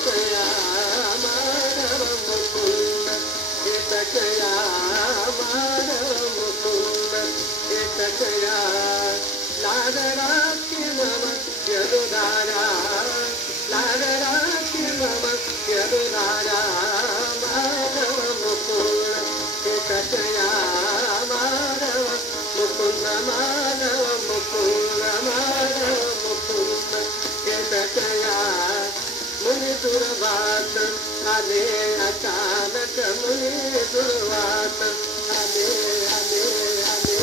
एकटया माधव मुकुंद एकटया माधव मुकुंद एकटया लाडराची मम यदुधारा लाडराची मम यदुधारा माधव मुकुंद एकटया माधव मुकुंद माधव मुकुंद माधव मुकुंद एकटया मुनि दुर्वास आले अचानक मुनि दुर्वास आले आले आले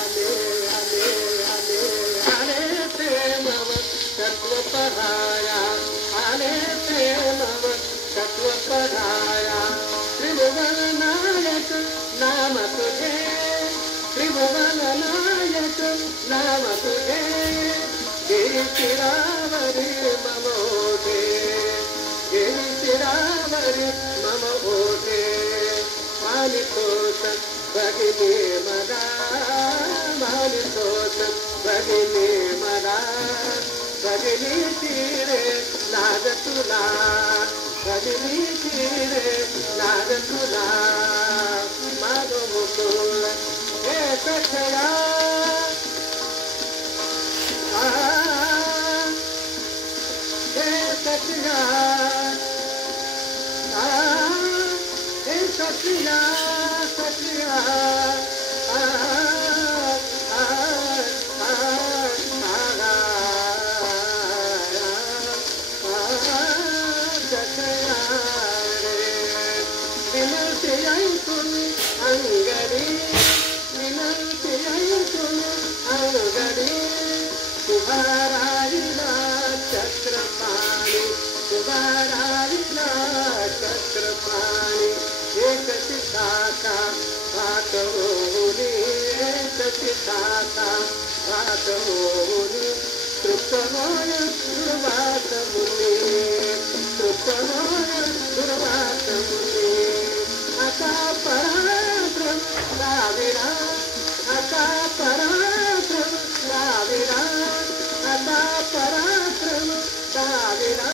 आले आले आले आले ते मम तत्व पहाया आले ते मम तत्व पहाया त्रिभुवन नायक नाम तुझे त्रिभुवन नायक नाम तुझे गिरिशिरावरी मम ओठे गिरिशिरावरी मम ओठे मानितोष भगिनी मदा मानितोष भगिनी मदा भगिनी तीरे नाग तुला भगिनी तीरे नाग तुला माधव मुकुंद एकटया एकटया एकटया एकटया विनंती ऐकून अंगडी विनंती ऐकून अंगडी उभा राहिला चक्रपाणी उभा राहिला चक्रपाणी एक चिताचा भात होऊनी एक चिताचा भात होऊनी तृप्त होय दुर्वास मुनी तृप्त होय दुर्वास मुनी आता